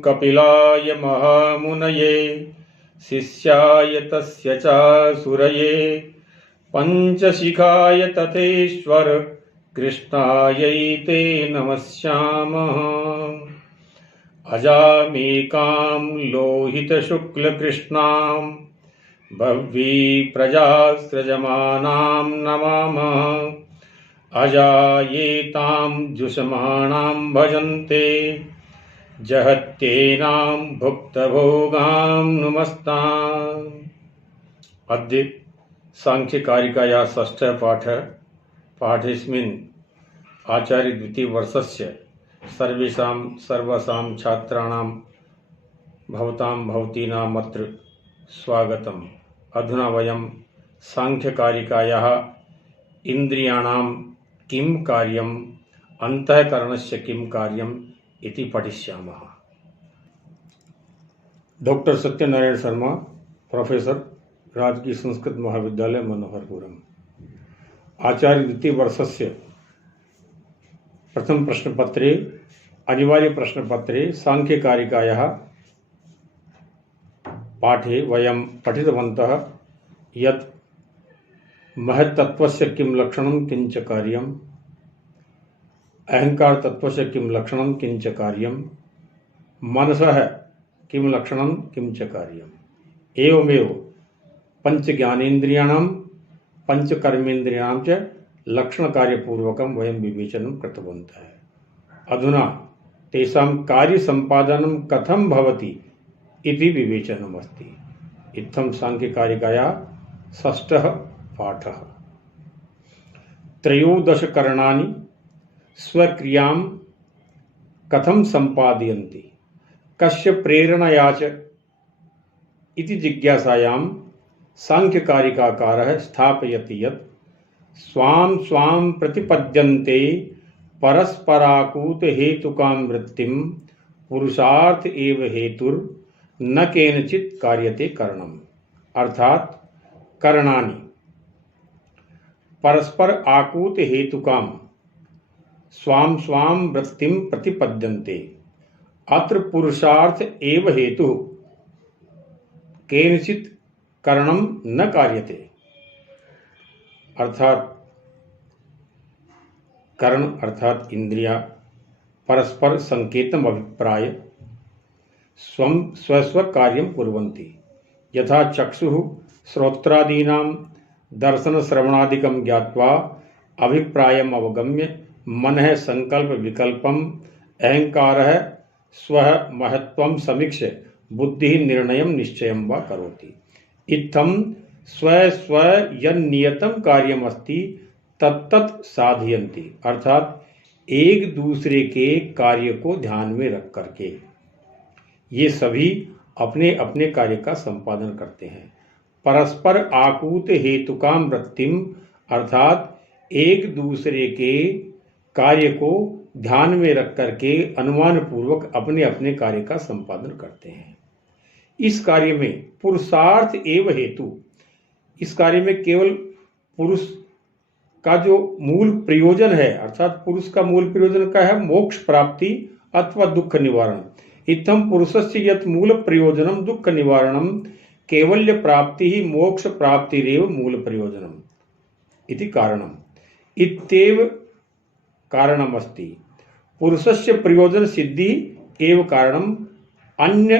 कपिलाय महामुनये शिष्याय तस्य च सुरये पंचशिखाय तथेश्वर कृष्णायै ते नमस्यामः। अजामेकां लोहितशुक्लकृष्णां भव्वी प्रजासृजमानां नमामः। अजायेतां जुषमाणां भजन्ते जहत्येनां भुक्तभोगां नुमस्ताम्। अद्य सांख्यकारिकायाः षष्ठः पाठः। पाठेऽस्मिन् आचार्य द्वितीय वर्षस्य सर्वासां छात्राणां भवतां भवतीनामत्र स्वागतम्। अधुना वयं सांख्यकारिकायाः इन्द्रियाणां किं कार्यम्, अंतःकरणस्य किं कार्यम् इति पठिष्यामः। डॉक्टर सत्यनारायण शर्मा, प्रोफेसर, राजकीय संस्कृत महाविद्यालय मनोहरपुरम। आचार्य द्वितीय वर्षस्य प्रथम प्रश्नपत्रे अनिवार्य प्रश्नपत्रे सांख्यकारिकायाः पाठे वयं पठितवन्तः यत् महत्तत्त्वस्य किं लक्षणं किञ्च कार्यम्, अहंकार तत्त्वस्य किं लक्षणं किञ्च कार्यम्, मनसः किं लक्षणं किञ्च कार्यम्। एवमेव पंचज्ञानेन्द्रियाणां पंचकर्मेन्द्रियाणां च लक्षणकार्यपूर्वकं वयं विवेचनं कृतवन्तः। अधुना तेषां कार्यसम्पादनं कथं भवति इति विवेचनमस्ति। इत्थं सांख्यकारिकायाः षष्ठः पाठः। त्रयोदश करणानि स्वक्रियां कथं सम्पादयन्ति, कस्य प्रेरणया च इति जिज्ञासायां सांख्यकारिकाकारः स्थापयति यत् स्वां स्वां प्रतिपद्यन्ते परस्पराकूत हेतुकां वृत्तिं पुरुषार्थ एव हेतुर्न केनचित् कार्यते करणम्। अर्थात करणानि परस्पर आकूत हेतुकां स्वां स्वां वृत्तिं प्रतिपद्यन्ते। अत्र पुरुषार्थ एव हेतुः केनचित् करणं न कार्यते। अर्थात करण अर्थात इंद्रिया परस्पर संकेतम अभिप्राय स्वस्व कार्यं कुर्वन्ति। यथा चक्षुः श्रोत्रादीनां दर्शन श्रवणादिकं ज्ञात्वा अभिप्रायम् अवगम्य मनः संकल्प विकल्पम अहंकारः स्वः महत्त्वं समीक्ष्य बुद्धिः निर्णयं निश्चयं वा करोति। इत्थं स्व यन्नियतं कार्यमस्ति तत्तत् साधयन्ति। अर्थात एक दूसरे के कार्य को ध्यान में रख करके ये सभी अपने अपने कार्य का संपादन करते हैं। परस्पर आकूत हेतुकाम वृत्तिम अर्थात एक दूसरे के कार्य को ध्यान में रख करके अनुमान पूर्वक अपने अपने कार्य का संपादन करते हैं। इस कार्य में पुरुषार्थ एवं हेतु, इस कार्य में केवल पुरुष का जो मूल प्रयोजन है, अर्थात पुरुष का मूल प्रयोजन का है मोक्ष प्राप्ति अथवा दुख निवारण। इत्थं पुरुषस्य यत् मूल प्रयोजनम दुख निवारणम कैवल्य प्राप्ति ही मोक्ष प्राप्तिरेव मूल प्रयोजनम इति कारणम। इत्येव कारणमस्ति। पुरुषस्य प्रयोजन सिद्धि एव कारणम अन्य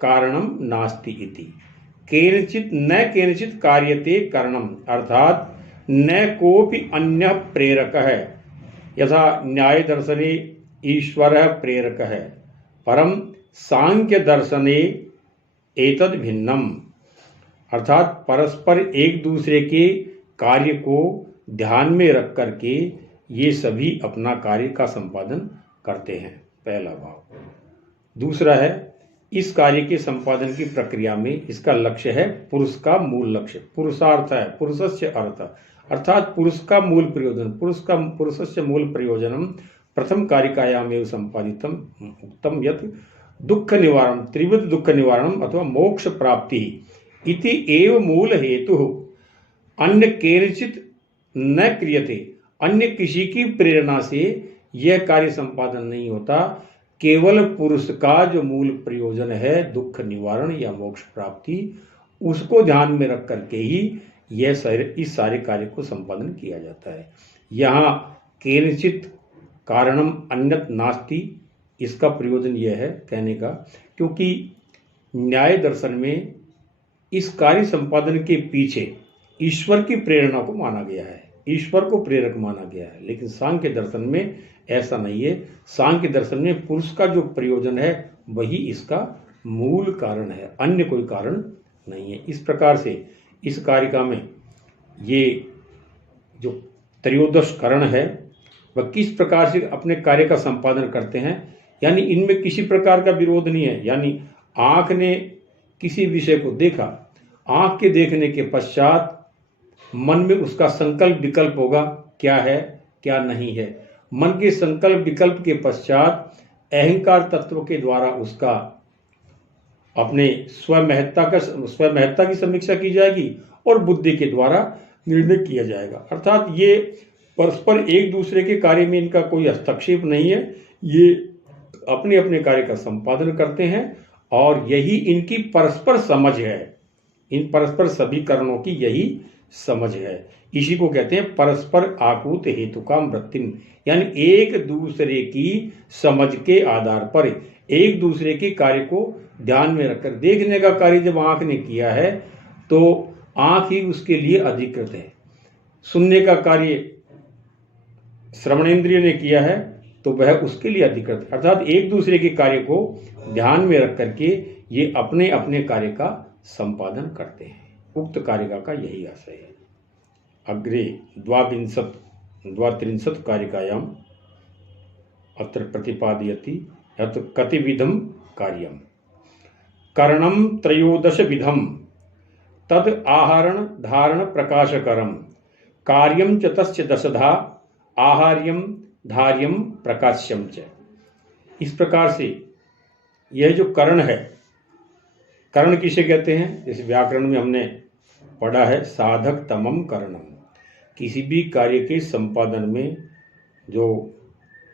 कारणम नास्ति इति। केनचित् न केनचित् कार्यते कारणम अर्थात न कोऽपि अन्यः प्रेरकः है। यथा न्याय दर्शने ईश्वरः प्रेरकः है, परम सांख्य दर्शने एतद् भिन्नम। अर्थात परस्पर एक दूसरे के कार्य को ध्यान में रख करके ये सभी अपना कार्य का संपादन करते हैं। पहला भाव। दूसरा है इस कार्य के संपादन की प्रक्रिया में इसका लक्ष्य है पुरुष का मूल लक्ष्य। पुरुषार्थ है पुरुषस्य अर्थ अर्थात पुरुष का मूल प्रयोजन। पुरुषस्य मूल प्रयोजनम प्रथम कारिकायामेव संपादितम उक्तम यत् दुख निवारण त्रिविध दुख निवारणम अथवा मोक्ष प्राप्ति इति एव मूल हेतु अन्य केनचित् न क्रियते। अन्य किसी की प्रेरणा से यह कार्य संपादन नहीं होता। केवल पुरुष का जो मूल प्रयोजन है दुख निवारण या मोक्ष प्राप्ति, उसको ध्यान में रख करके ही इस सारे कार्य को संपादन किया जाता है। यहाँ केनचित कारणम अन्यत नास्ति, इसका प्रयोजन यह है कहने का, क्योंकि न्याय दर्शन में इस कार्य संपादन के पीछे ईश्वर की प्रेरणा को माना गया है, ईश्वर को प्रेरक माना गया है। लेकिन सांख्य दर्शन में ऐसा नहीं है। सांख्य दर्शन में पुरुष का जो प्रयोजन है वही इसका मूल कारण है, अन्य कोई कारण नहीं है। इस प्रकार से इस कारिका में ये जो त्रयोदश करण है वह किस प्रकार से अपने कार्य का संपादन करते हैं, यानी इनमें किसी प्रकार का विरोध नहीं है। यानी आंख ने किसी विषय को देखा, आंख के देखने के पश्चात मन में उसका संकल्प विकल्प होगा, क्या है क्या नहीं है। मन के संकल्प विकल्प के पश्चात अहंकार तत्व के द्वारा उसका अपने स्वमहत्ता की समीक्षा की जाएगी और बुद्धि के द्वारा निर्णय किया जाएगा। अर्थात ये परस्पर एक दूसरे के कार्य में इनका कोई हस्तक्षेप नहीं है, ये अपने अपने कार्य का संपादन करते हैं और यही इनकी परस्पर समझ है। इन परस्पर सभी करणों की यही समझ है। इसी को कहते हैं परस्पर आकृत हेतु का वृत्तिम, यानी एक दूसरे की समझ के आधार पर एक दूसरे के कार्य को ध्यान में रखकर देखने का कार्य जब आंख ने किया है तो आंख ही उसके लिए अधिकृत है। सुनने का कार्य श्रवणेंद्रिय ने किया है तो वह उसके लिए अधिकृत है। अर्थात एक दूसरे के कार्य को ध्यान में रख करके ये अपने अपने कार्य का संपादन करते हैं। उक्त कारिका का यही आशय है। अग्रे द्वात्रिंशत् कारिकायाम अत्र प्रतिपादयति यत् कतिविधम कार्यम करणम त्रयोदश विधम तद आहरण धारण प्रकाशकरम कार्यम च तस्य दशधा आहार्यम धार्यम प्रकाश्यम च। इस प्रकार से यह जो करण है, करण किसे कहते हैं? इस व्याकरण में हमने पढ़ा है साधक तमम करणम। किसी भी कार्य के संपादन में जो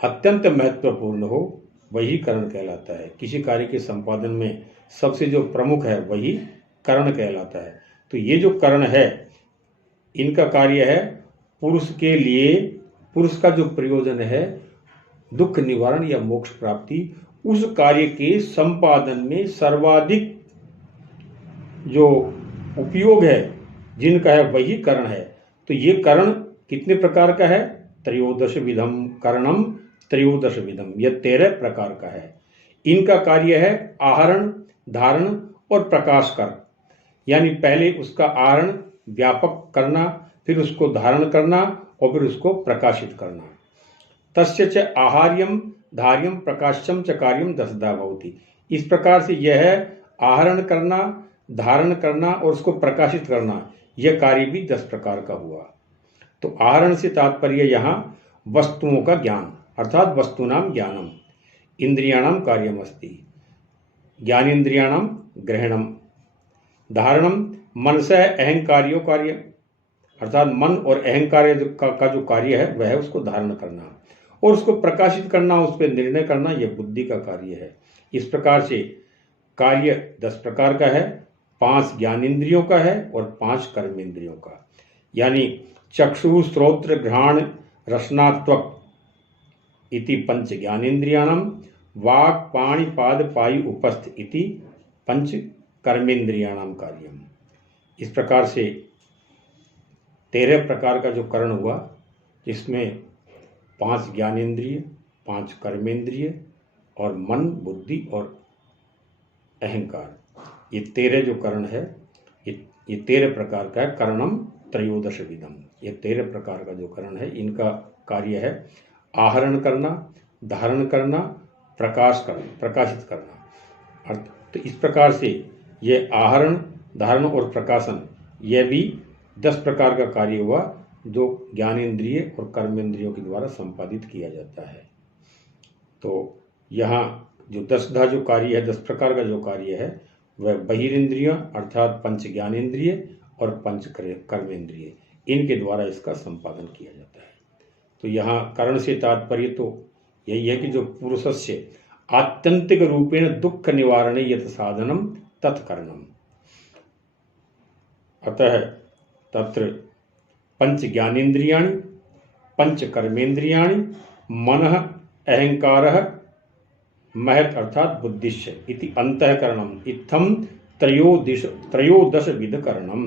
अत्यंत महत्वपूर्ण हो वही करण कहलाता है। किसी कार्य के संपादन में सबसे जो प्रमुख है वही करण कहलाता है। तो ये जो करण है इनका कार्य है पुरुष के लिए, पुरुष का जो प्रयोजन है दुख निवारण या मोक्ष प्राप्ति, उस कार्य के संपादन में सर्वाधिक जो उपयोग है जिनका है वही करण है। तो ये करण कितने प्रकार का है? त्रयोदश विधम करणम त्रयोदश विधम, यह 13 प्रकार का है। इनका कार्य है आहरण, धारण और प्रकाश कर, यानी पहले उसका आहरण व्यापक करना, फिर उसको धारण करना और फिर उसको प्रकाशित करना। तस्य च आहार्यम धार्यम प्रकाश्यम च कार्यम दशधा भवति। इस प्रकार से यह है आहरण करना, धारण करना और उसको प्रकाशित करना, यह कार्य भी 10 प्रकार का हुआ। तो आहरण से तात्पर्य यहाँ वस्तुओं का ज्ञान, अर्थात वस्तूनाम ज्ञानम, इंद्रियाणाम कार्यम अस्ति, ज्ञानेन्द्रियाणाम ग्रहणम, धारणम मनसः अहंकार्यो कार्य, अर्थात मन और अहंकार का जो कार्य है वह है उसको धारण करना, और उसको प्रकाशित करना, उस पर निर्णय करना, यह बुद्धि का कार्य है। इस प्रकार से कार्य 10 प्रकार का है, 5 ज्ञानेन्द्रियों का है और 5 कर्मेंद्रियों का। यानी चक्षु श्रोत्र घ्राण रसनात्वक इति 5 ज्ञानेन्द्रियाणाम, वाक् पाणि पाद पायु उपस्थ इति 5 कर्मेंद्रियाणाम कार्यम। इस प्रकार से 13 प्रकार का जो करण हुआ, जिसमें 5 ज्ञानेन्द्रिय, 5 कर्मेंद्रिय और मन, बुद्धि और अहंकार, ये 13 जो करण है ये 13 प्रकार का है। करणम त्रयोदश विधम, ये 13 प्रकार का जो करण है इनका कार्य है आहरण करना, धारण करना, प्रकाशित करना। तो इस प्रकार से ये आहरण, धारण और प्रकाशन, यह भी 10 प्रकार का कार्य हुआ जो ज्ञानेन्द्रिय और कर्मेंद्रियों के द्वारा संपादित किया जाता है। तो यहाँ जो 10धा जो कार्य है, 10 प्रकार का जो कार्य है वह बहिरेंद्रिय अर्थात 5 ज्ञानेन्द्रिय और 5 कर्मेंद्रिय, इनके द्वारा इसका संपादन किया जाता है। तो यहाँ करण से तात्पर्य तो यही है कि जो पुरुषस्य आत्यंतिक रूपेण दुख निवारणे यत् साधनम तत्करणम। अतः तत्र पंच ज्ञानेन्द्रियाणि पंच कर्मेन्द्रियाणि मनः अहंकारः महत् अर्थात बुद्धिश्च इति अंतःकरणम इत्थम त्रयोदश विधकरणम।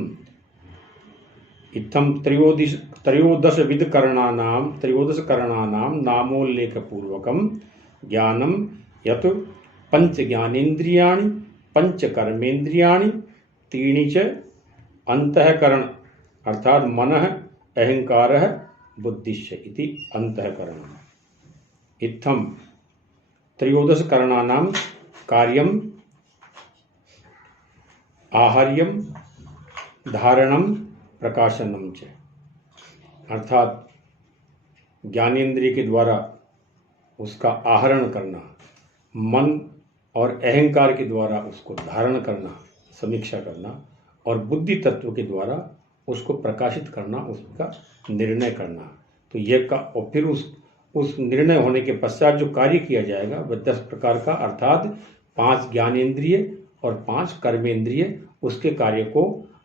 इत्थम त्रयोदश करणानां नामोल्लेख पूर्वकम ज्ञानम यत् पंच ज्ञानेन्द्रियाणि पंच कर्मेन्द्रियाणि त्रीणि च अंतःकरण अर्थात मनः अहंकारः बुद्धिश्च इति अंतःकरणम। इत्थम त्रयोदश करणानां कार्यम आहार्यम धारणम प्रकाशनम च। अर्थात ज्ञानेन्द्रिय के द्वारा उसका आहरण करना, मन और अहंकार के द्वारा उसको धारण करना, समीक्षा करना, और बुद्धि तत्व के द्वारा उसको प्रकाशित करना, उसका निर्णय करना। तो यह का और फिर उस निर्णय होने के पश्चात जो कार्य किया जाएगा वह 10 प्रकार का, अर्थात 5 ज्ञानेन्द्रिय और 5 कर्मेंद्रिय उसके कार्य को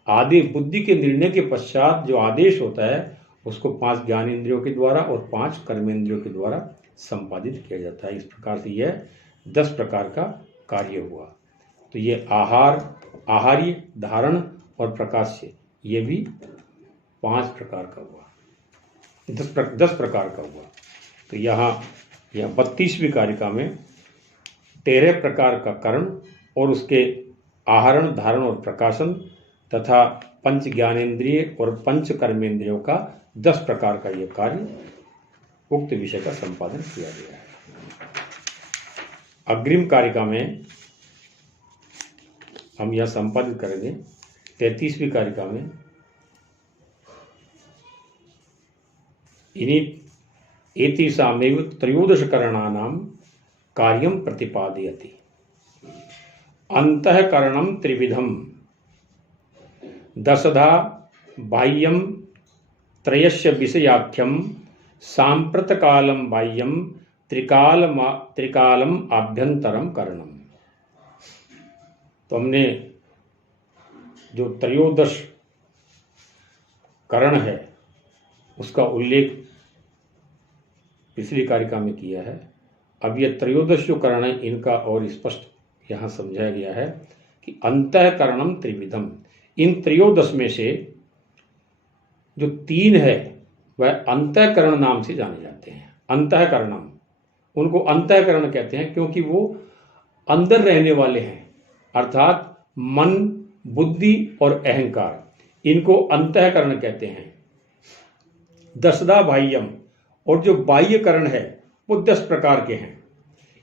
आदि बुद्धि के निर्णय के पश्चात जो आदेश होता है उसको 5 ज्ञानेन्द्रियों के द्वारा और 5 कर्मेंद्रियों के द्वारा संपादित किया जाता है। इस प्रकार से यह 10 प्रकार का कार्य हुआ। तो ये आहार्य, धारण और प्रकाश्य, ये भी 5 प्रकार का हुआ, 10 प्रकार का हुआ। तो यहाँ यह 32वीं कारिका में 13 प्रकार का करण और उसके आहरण, धारण और प्रकाशन तथा पंच ज्ञानेन्द्रिय और पंच कर्मेंद्रियों का 10 प्रकार का यह कार्य उक्त विषय का संपादन किया गया है। अग्रिम कारिका में हम यह संपादित करेंगे 33वीं कारिका में इन्हीं एतेषामेव त्रयोदश करणानां कार्यं प्रतिपादयति। अंतःकरणं त्रिविधम् दशधा बाह्यं त्रयस्य विषयाख्यं सांप्रतकालं बाह्यं त्रिकालम आभ्यंतरम करणम। तो हमने जो त्रयोदश करण है उसका उल्लेख पिछली कारिका में किया है। अब यह त्रयोदश जो करण है इनका और स्पष्ट यहाँ समझाया गया है कि अंतःकरणम त्रिविधम। इन त्रयोदश में से जो 3 है वह अंतःकरण नाम से जाने जाते हैं। अंतःकरणम, उनको अंतःकरण कहते हैं क्योंकि वो अंदर रहने वाले हैं, अर्थात मन, बुद्धि और अहंकार, इनको अंतःकरण कहते हैं। दशदा बाह्यम, और जो बाह्य करण है वो 10 प्रकार के हैं।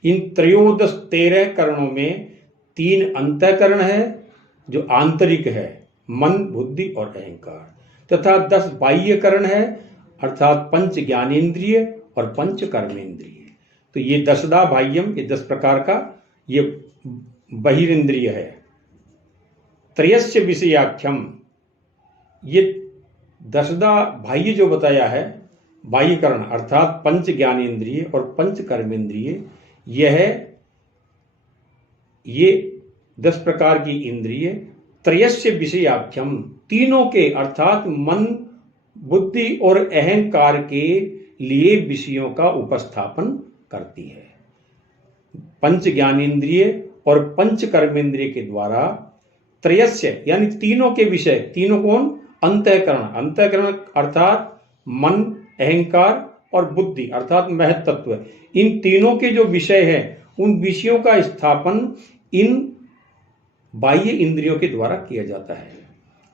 इन त्रयोदश 13 करणों में 3 अंतःकरण है जो आंतरिक है, मन, बुद्धि और अहंकार, तथा 10 बाह्य करण है अर्थात पंच ज्ञानेन्द्रिय और पंच कर्मेंद्रिय। तो ये दशदा बाह्यम, ये 10 प्रकार का ये बहिरेंद्रिय है। त्रयस्य विषयाख्यम, ये दशदा बाह्य जो बताया है बाह्यकरण अर्थात पंच ज्ञानेन्द्रिय और पंच कर्मेंद्रिय, ये 10 प्रकार की इंद्रिय त्रयस्य विषयाख्यम, तीनों के अर्थात मन, बुद्धि और अहंकार के लिए विषयों का उपस्थापन करती है। पंच ज्ञानेन्द्रिय और पंच कर्मेंद्रिय के द्वारा त्रयस्य यानी तीनों के विषय, तीनों कौन? अंतःकरण, अंतःकरण अर्थात मन, अहंकार और बुद्धि अर्थात महत् तत्व, इन तीनों के जो विषय है उन विषयों का स्थापन इन बाह्य इंद्रियों के द्वारा किया जाता है।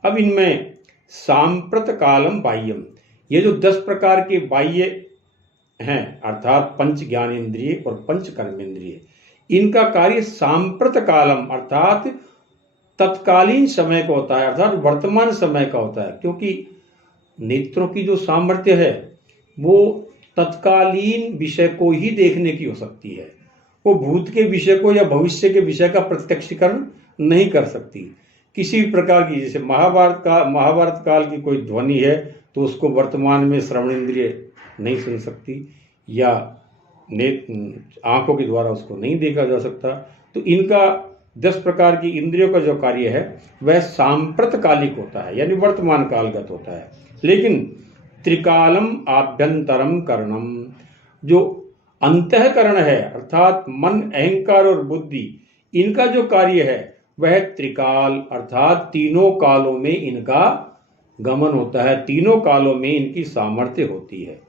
अब इनमें सांप्रत कालम बाह्यम, ये जो 10 प्रकार के बाह्य हैं अर्थात पंच ज्ञानेन्द्रिय और पंच कर्मेंद्रिय, इनका कार्य सांप्रत कालम अर्थात तत्कालीन समय का होता है, अर्थात वर्तमान समय का होता है। क्योंकि नेत्रों की जो सामर्थ्य है वो तत्कालीन विषय को ही देखने की हो सकती है, वो भूत के विषय को या भविष्य के विषय का प्रत्यक्षीकरण नहीं कर सकती। किसी भी प्रकार की, जैसे महाभारत काल की कोई ध्वनि है तो उसको वर्तमान में श्रवण इंद्रिय नहीं सुन सकती, या आंखों के द्वारा उसको नहीं देखा जा सकता। तो इनका 10 प्रकार की इंद्रियों का जो कार्य है वह सांप्रतकालिक होता है, यानी वर्तमान कालगत होता है। लेकिन त्रिकालम आभ्यंतरम करणम, जो अंतःकरण है अर्थात मन, अहंकार और बुद्धि, इनका जो कार्य है वह त्रिकाल अर्थात तीनों कालों में इनका गमन होता है, तीनों कालों में इनकी सामर्थ्य होती है।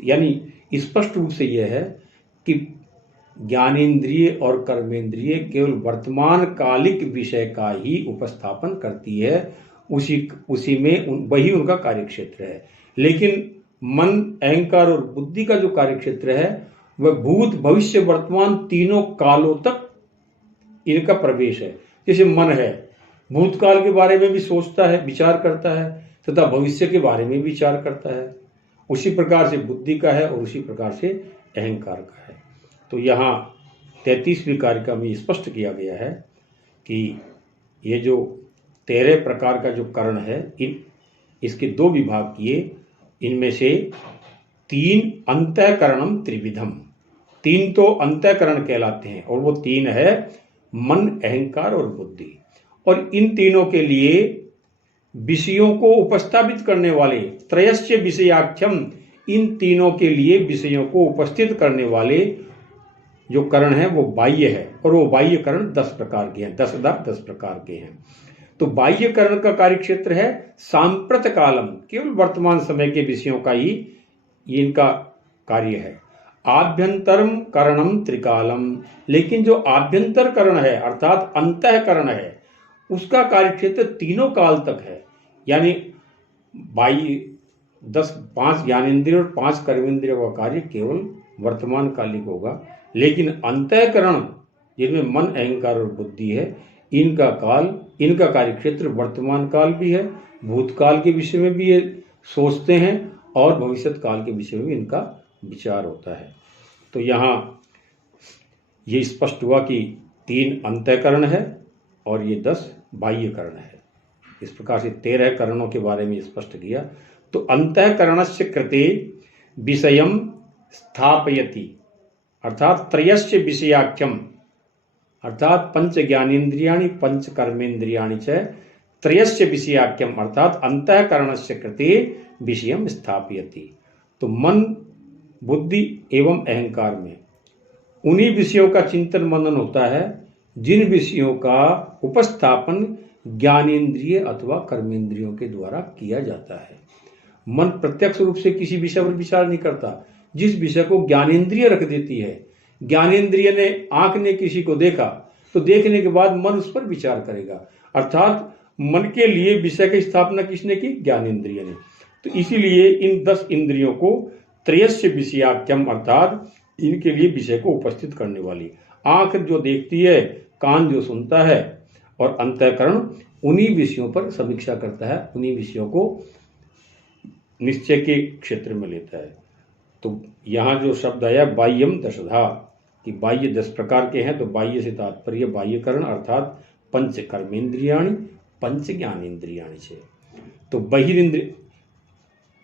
यानी स्पष्ट रूप से यह है कि ज्ञानेन्द्रिय और कर्मेंद्रिय केवल वर्तमान कालिक विषय का ही उपस्थापन करती है, उसी में वही उनका कार्यक्षेत्र है। लेकिन मन, अहंकार और बुद्धि का जो कार्यक्षेत्र है वह भूत, भविष्य, वर्तमान तीनों कालों तक इनका प्रवेश है। जैसे मन है, भूतकाल के बारे में भी सोचता है, विचार करता है तथा भविष्य के बारे में विचार करता है। उसी प्रकार से बुद्धि का है और उसी प्रकार से अहंकार का है। तो यहाँ 33वीं कारिका में स्पष्ट किया गया है कि ये जो 13 प्रकार का जो करण है, इसके 2 विभाग किए। इनमें से 3 अंतःकरणम त्रिविधम, 3 तो अंतःकरण कहलाते हैं और वो 3 है मन, अहंकार और बुद्धि। और इन तीनों के लिए विषयों को उपस्थापित करने वाले त्रयस्य विषयाख्यम, इन तीनों के लिए विषयों को उपस्थित करने वाले जो करण है वो बाह्य है, और वो बाह्य करण 10 प्रकार के हैं, 10 प्रकार के हैं। तो बाह्य करण का कार्यक्षेत्र है सांप्रत कालम, केवल वर्तमान समय के विषयों का ही इनका कार्य है। आभ्यंतरम करणम त्रिकालम, लेकिन जो आभ्यंतर करण है अर्थात अंतःकरण है उसका कार्यक्षेत्र तीनों काल तक है। यानी 5 ज्ञानेन्द्रिय और 5 कर्मेंद्रियों का कार्य केवल वर्तमान कालिक होगा। लेकिन अंतःकरण जिनमें मन, अहंकार और बुद्धि है, इनका कार्यक्षेत्र वर्तमान काल भी है, भूतकाल के विषय में भी ये सोचते हैं और भविष्य काल के विषय में भी इनका विचार होता है। तो यहाँ ये स्पष्ट हुआ कि 3 अंतःकरण है और ये 10 बाह्य करण है। इस प्रकार से 13 करणों के बारे में स्पष्ट किया। तो अंतःकरणस्य कृते विषयम स्थापयति अर्थात त्रयस्य विषयाख्यम अर्थात 5 ज्ञानेन्द्रियाणि 5 कर्मेन्द्रियाणि च त्रयस्य विषयाख्यम अर्थात अंतःकरणस्य कृते विषयम स्थापयति। तो मन, बुद्धि एवं अहंकार में उन्हीं विषयों का चिंतन मनन होता है जिन विषयों का उपस्थापन ज्ञानेन्द्रिय अथवा कर्मेंद्रियों के द्वारा किया जाता है। मन प्रत्यक्ष रूप से किसी विषय पर विचार नहीं करता, जिस विषय को ज्ञानेन्द्रिय रख देती है। ज्ञानेन्द्रिय ने, आंख ने किसी को देखा तो देखने के बाद मन उस पर विचार करेगा, अर्थात मन के लिए विषय की स्थापना किसने की? ज्ञानेन्द्रिय ने। तो इसीलिए इन 10 इंद्रियों को त्रयस्य विषयाख्यम अर्थात इनके लिए विषय को उपस्थित करने वाली, आंख जो देखती है, कान जो सुनता है और अंतःकरण उन्हीं विषयों पर समीक्षा करता है, उन्हीं विषयों को निश्चय के क्षेत्र में लेता है। तो यहाँ जो शब्द आया बाह्यम दशधा कि बाह्य 10 प्रकार के हैं, तो बाह्य से तात्पर्य बाह्यकरण अर्थात 5 कर्मेंद्रियाणि 5 ज्ञानेन्द्रियाणि से। तो बहिरिंद्रिय,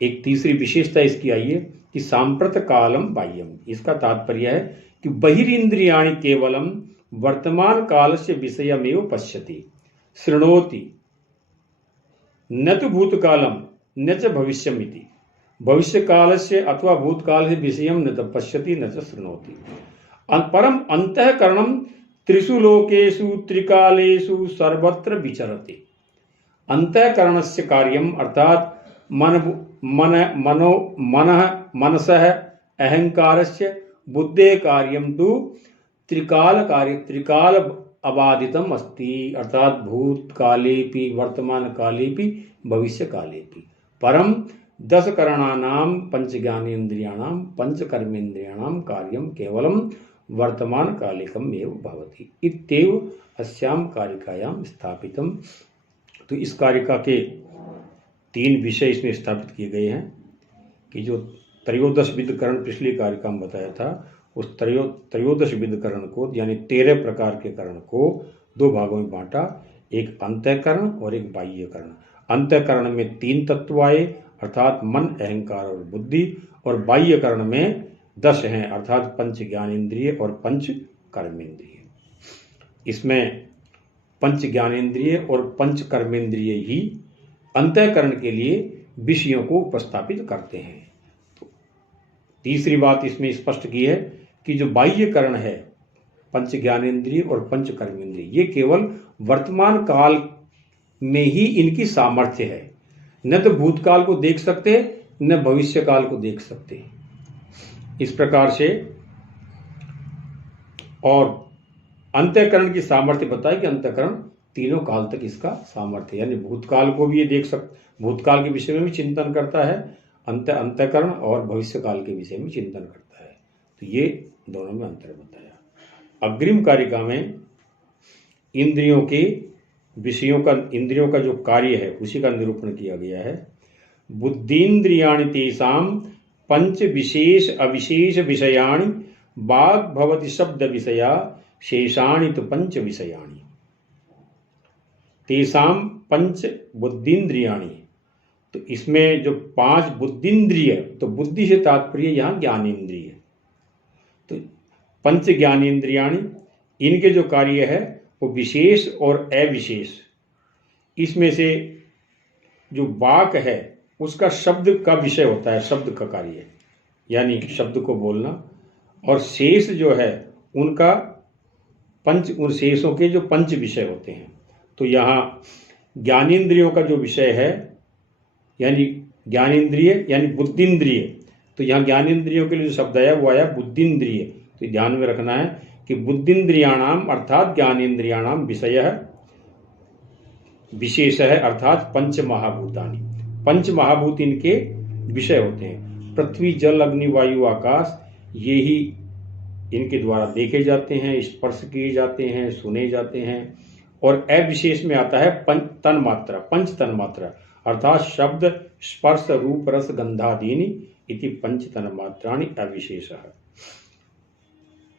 एक तीसरी विशेषता इसकी आई है कि सांप्रत कालम बाह्यम, इसका तात्पर्य है कि बहिरिंद्रियाणि केवलम वर्तमान काल से विषयमेव पश्यति शृणोति न तो भूतकालम न च भविष्यमिति, भविष्य काल से अथवा भूतकाल से विषयम न तो पश्यति न च शृणोति। परम अंतःकरणम त्रिषु लोकेषु त्रिकालेषु सर्वत्र विचरति। अंतःकरणस्य कार्यम अर्थात मनसः अहंकारस्य बुद्धेः कार्यम तु त्रिकाल अबाधितम अस्ति अर्थात भूतकालेपि वर्तमानकालेपि भविष्यकालेपि। परम 10 करणानां 5 ज्ञानेन्द्रियाणां 5 कर्मेन्द्रियाणां कार्यम केवलम वर्तमान कालिकम एव भवति इत्येव अस्यां कारिकायां स्थापितम। तो इस कारिका के 3 विषय इसमें स्थापित किए गए हैं कि जो त्रयोदश विधकरण पिछली कारिका में बताया था, उस त्रयोदश विधकरण को यानी 13 प्रकार के करण को 2 भागों में बांटा, एक अंतःकरण और एक बाह्यकरण। अंतःकरण में 3 तत्व आए अर्थात मन, अहंकार और बुद्धि, और बाह्यकरण में 10 हैं, अर्थात पंच ज्ञानेंद्रिय और पंच कर्मेंद्रिय। इसमें पंच ज्ञानेंद्रिय और पंच कर्मेंद्रिय ही अंतःकरण के लिए विषयों को उपस्थापित करते हैं। तो तीसरी बात इसमें स्पष्ट की है कि जो बाह्य करण है, पंच ज्ञानेंद्रिय और पंच कर्मेंद्रिय, ये केवल वर्तमान काल में ही इनकी सामर्थ्य है, न तो भूतकाल को देख सकते न भविष्य काल को देख सकते। इस प्रकार से और अंतःकरण की सामर्थ्य बताई कि अंतःकरण तीनों काल तक इसका सामर्थ्य, यानी भूतकाल को भी ये देख भूतकाल के विषय में भी चिंतन करता है अंतःकरण, और भविष्य काल के विषय में चिंतन करता है। तो ये दोनों में अंतर बताया। अग्रिम कारिका में इंद्रियों के विषयों का, इंद्रियों का जो कार्य है उसी का निरूपण किया गया है। बुद्धीन्द्रियाणि तेषां पंच विशेष अविशेष विषयाणि वाग् भवति शब्द विषया शेषाणि तो पंच विषयाणि। तेषां पंच बुद्धीन्द्रियाणि, तो इसमें जो 5 बुद्धीन्द्रिय, तो बुद्धि से तात्पर्य यहाँ ज्ञानेन्द्रिय, तो पंच ज्ञानेन्द्रियाणि, इनके जो कार्य है वो विशेष और अविशेष। इसमें से जो वाक है उसका शब्द का विषय होता है, शब्द का कार्य, यानी शब्द को बोलना, और शेष जो है उनका उन शेषों के जो पंच विषय होते हैं। तो यहाँ ज्ञानेन्द्रियों का जो विषय है, यानी ज्ञानेन्द्रिय यानी बुद्धिन्द्रिय, तो यहाँ ज्ञानेन्द्रियों के लिए जो शब्द आया वो आया बुद्धिन्द्रिय। तो ध्यान में रखना है कि बुद्धिन्द्रियाणाम अर्थात ज्ञानेन्द्रियाणाम विषय विशेष है, अर्थात पंच महाभूतानि, पंच महाभूत इनके विषय होते हैं। पृथ्वी जल अग्नि वायु आकाश, ये ही इनके द्वारा देखे जाते हैं, स्पर्श किए जाते हैं, सुने जाते हैं। और अविशेष में आता है तन मात्रा, पंच तन मात्रा, अर्थात शब्द स्पर्श रूप रस गंधादीनि इति पंच तन मात्राणि अविशेष।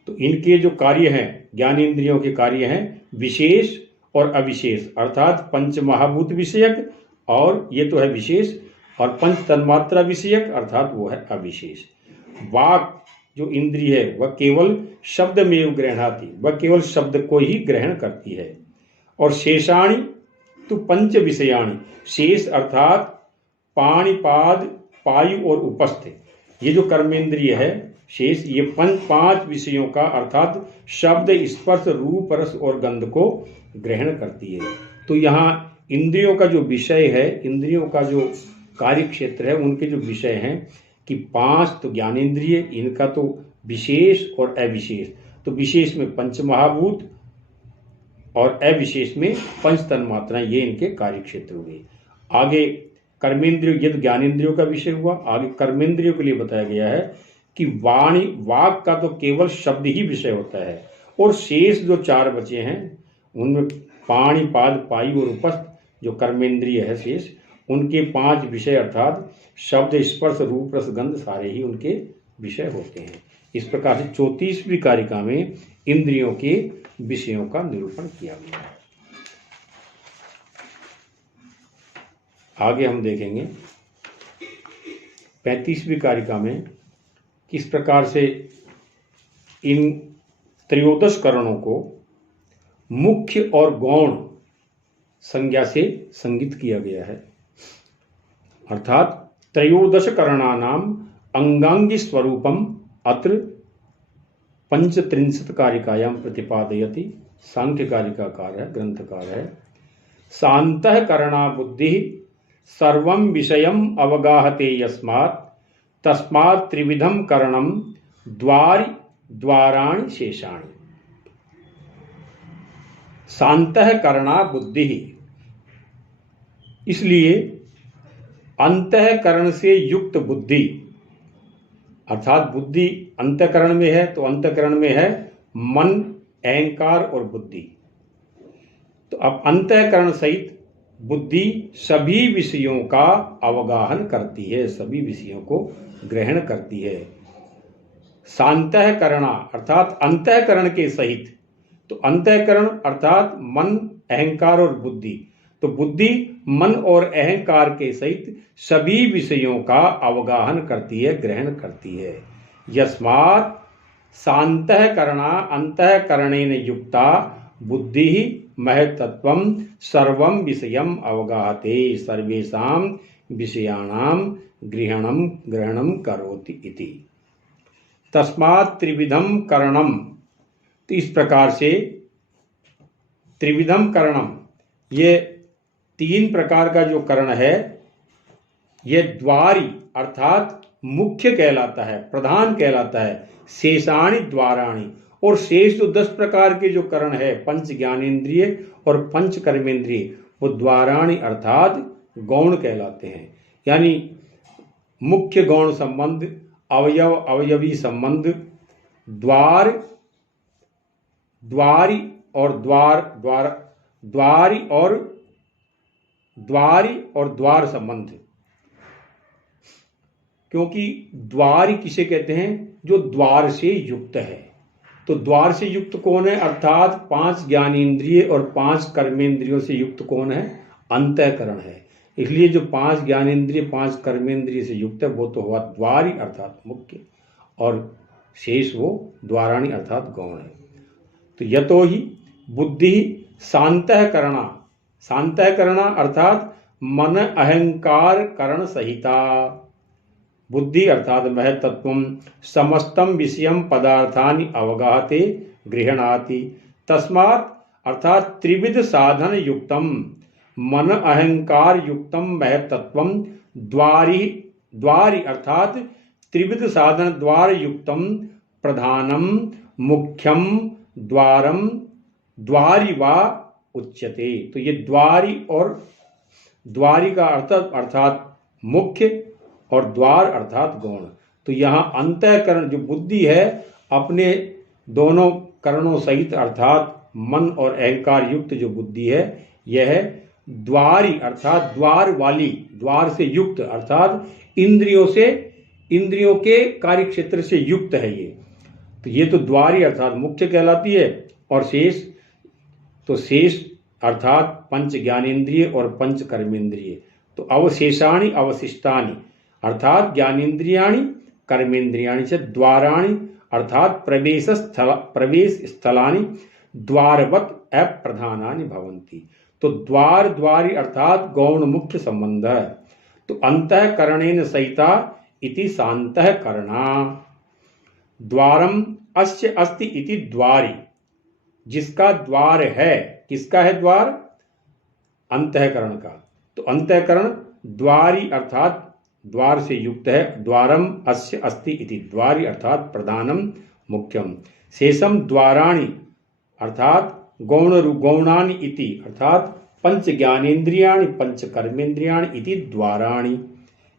तो इनके जो कार्य हैं, ज्ञानेन्द्रियों के कार्य हैं विशेष और अविशेष, अर्थात पंच महाभूत विषयक, और ये तो है विशेष, और पंच तन्मात्रा विषयक, अर्थात वो है अविशेष। वाक जो इंद्रिय है वह केवल शब्द में गृह्णाति, वह केवल शब्द को ही ग्रहण करती है। और शेषाणि तो पंच विषयाणि, शेष अर्थात पाणिपाद पायु और उपस्थ, ये जो कर्मेंद्रिय है शेष, ये 5 विषयों का अर्थात शब्द स्पर्श रूप रस और गंध को ग्रहण करती है। तो यहाँ इंद्रियों का जो विषय है, इंद्रियों का जो कार्य क्षेत्र है, उनके जो विषय हैं कि 5 तो ज्ञानेन्द्रिय, इनका तो विशेष और अविशेष, तो विशेष में पंच महाभूत और अविशेष में पंच तन्मात्राएं, ये इनके कार्य क्षेत्र हुए। आगे कर्मेंद्रिय, ये तो ज्ञानेन्द्रियों का विषय हुआ। आगे कर्मेंद्रियों के लिए बताया गया है कि वाणी वाक का तो केवल शब्द ही विषय होता है, और शेष जो 4 बचे हैं उनमें पाणि पाद पायु और उपस्थ जो कर्मेंद्रिय है शेष, उनके 5 विषय अर्थात शब्द स्पर्श रूप रस गंध सारे ही उनके विषय होते हैं। इस प्रकार से 34वीं कारिका में इंद्रियों के विषयों का निरूपण किया गया है। आगे हम देखेंगे 35वीं कारिका में किस प्रकार से इन त्रयोदश करणों को मुख्य और गौण संज्ञा से संगित किया गया है, अर्थात त्रयोदश करणानाम अंगांगी स्वरूपम अत्र 35 कारिकायां प्रतिपादयति। सांख्य कारिकाकार है, ग्रंथकार है। शांतः करणा बुद्धि सर्वं विषयम अवगाहते यस्मात् तस्मात् त्रिविधम करणम द्वाराणि शेषाणि। शांतः करणा बुद्धि, इसलिए अंतःकरण से युक्त बुद्धि, अर्थात बुद्धि अंतःकरण में है, तो अंतःकरण में है मन, अहंकार और बुद्धि। तो अब अंतःकरण सहित बुद्धि सभी विषयों का अवगाहन करती है, सभी विषयों को ग्रहण करती है। शांतःकरणा अर्थात अंतःकरण के सहित, तो अंतःकरण अर्थात मन, अहंकार और बुद्धि, तो बुद्धि मन और अहंकार के सहित सभी विषयों का अवगाहन करती है, ग्रहण करती है। यस्मात् सान्तःकरणा अंतःकरणेन युक्ता बुद्धि महत्तत्वं सर्वं विषयम् अवगाहते सर्वेषां विषयाणां ग्रहणं करोति इति। तस्मात् त्रिविधम करणम, तो इस प्रकार से त्रिविधम करणम, ये 3 प्रकार का जो करण है ये द्वारी अर्थात मुख्य कहलाता है, प्रधान कहलाता है। शेषाणि द्वाराणि, और शेष जो 10 प्रकार के जो करण है पंच ज्ञानेन्द्रिय और पंच कर्मेंद्रिय वो द्वाराणि अर्थात गौण कहलाते हैं। यानी मुख्य गौण संबंध, अवयव अवयवी संबंध, द्वार द्वारी और द्वारी और द्वार संबंध। क्योंकि द्वारी किसे कहते हैं? जो द्वार से युक्त है। तो द्वार से युक्त कौन है? अर्थात 5 ज्ञानेन्द्रिय और 5 कर्मेंद्रियों से युक्त कौन है? अंतःकरण है। इसलिए जो 5 ज्ञानेन्द्रिय 5 कर्मेंद्रिय से युक्त है वो तो हुआ द्वारी अर्थात मुख्य, और शेष वो द्वाराणी अर्थात गौण है। तो यतो ही बुद्धि शांतःकरणा, शांतःकरणा अर्थात मन अहंकार करण सहिता, बुद्धि अर्थात महत्तत्वं समस्तम विषयम पदार्थानि अवगाहते गृह्णाति। तस्मात् अर्थात त्रिविध साधन युक्तम मन अहंकार युक्तम महत्तत्वं द्वारी अर्थात त्रिविध साधन द्वार युक्तम प्रधानम मुख्यम द्वारम द्वारी वा उच्यते। तो ये द्वारी और द्वारी का अर्थात मुख्य और द्वार अर्थात गौण। तो यहाँ अंतःकरण जो बुद्धि है अपने दोनों करणों सहित अर्थात मन और अहंकार युक्त जो बुद्धि है यह द्वारी अर्थात द्वार वाली, द्वार से युक्त अर्थात इंद्रियों के कार्य क्षेत्र से युक्त है ये। तो ये तो द्वारी अर्थात मुख्य कहलाती है। और शेष अर्थात पंच ज्ञानेन्द्रिय और पंच कर्मेंद्रिय। तो अवशेषाणि अवशिष्टानि अर्थात ज्ञानेन्द्रियाणि कर्मेंद्रियाणि च द्वाराणि अर्थात प्रवेश स्थलानि द्वारवत् अप्रधानानि भवन्ति। तो द्वारी अर्थात गौण मुख्य संबंध है। तो अंतःकरणेन सहिता इति शांतःकरणा, द्वारम अस्य अस्ति इति द्वारी, जिसका द्वार है। किसका है द्वार? अंतःकरण का। तो अंतःकरण द्वारी अर्थात द्वार से युक्त है। द्वारम अस्य अस्ति इति द्वारी अर्थात प्रधानम मुख्यम। शेषम द्वाराणि अर्थात गौणानि इति अर्थात पंच ज्ञानेन्द्रियाणि पंच कर्मेन्द्रियाणि इति द्वाराणि।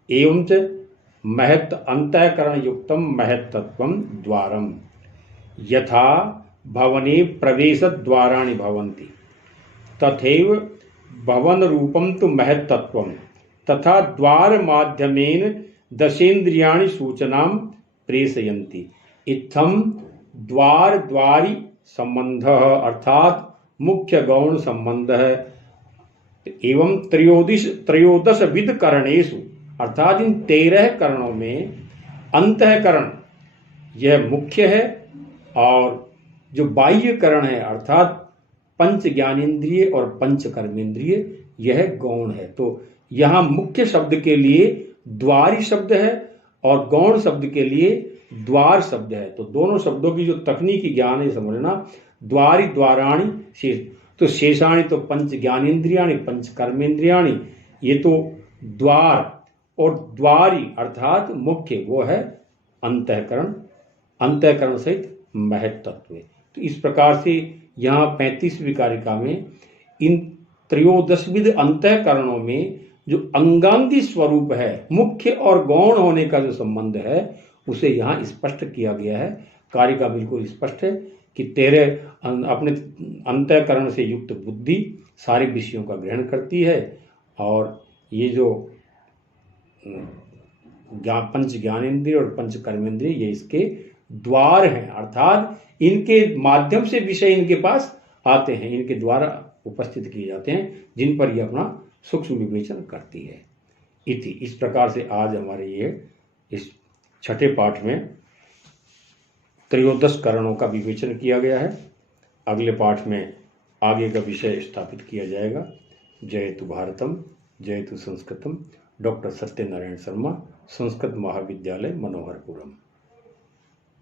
एवं च महत् अंतःकरण युक्तम महत्तत्वम द्वारम। यथा भवने प्रवेश द्वाराणि भवन्ति तथैव भवन रूपम तु महत्तत्वम तथा द्वार माध्यमेन दशेन्द्रियाणि सूचनां प्रेषयन्ति। इत्थम द्वार द्वारी संबंध अर्थात मुख्य गौण संबंध है। एवं त्रयोदश विध करणेषु अर्थात इन 13 करणों में अंतःकरण यह मुख्य है और जो बाह्य करण है अर्थात पंच ज्ञानेन्द्रिय और पंच कर्मेंद्रिय यह गौण है। तो यहाँ मुख्य शब्द के लिए द्वारी शब्द है और गौण शब्द के लिए द्वार शब्द है। तो दोनों शब्दों की जो तकनीकी ज्ञान है समझना। द्वारी द्वाराणि शेष, तो शेषाणि तो पंच ज्ञानेन्द्रियाणि पंच कर्मेंद्रियाणि, ये तो द्वार, और द्वारी अर्थात मुख्य वो है अंतःकरण, अंतःकरण सहित महत्तत्व। तो इस प्रकार से यहाँ 35वीं कारिका में इन त्रयोदशविध अंतःकरणों में जो अंगांगी स्वरूप है, मुख्य और गौण होने का जो संबंध है उसे यहाँ स्पष्ट किया गया है। कारिका बिल्कुल स्पष्ट है कि 13 अपने अंतःकरण से युक्त बुद्धि सारे विषयों का ग्रहण करती है और ये जो पंच ज्ञानेन्द्रिय और पंच कर्मेंद्रिय ये इसके द्वार हैं, अर्थात इनके माध्यम से विषय इनके पास आते हैं, इनके द्वारा उपस्थित किए जाते हैं जिन पर यह अपना सूक्ष्म विवेचन करती है। इति इस प्रकार से आज हमारे ये इस छठे पाठ में त्रयोदश करणों का विवेचन किया गया है। अगले पाठ में आगे का विषय स्थापित किया जाएगा। जयतु भारतम, जयतु संस्कृतम। डॉक्टर सत्यनारायण शर्मा, संस्कृत महाविद्यालय मनोहरपुरम।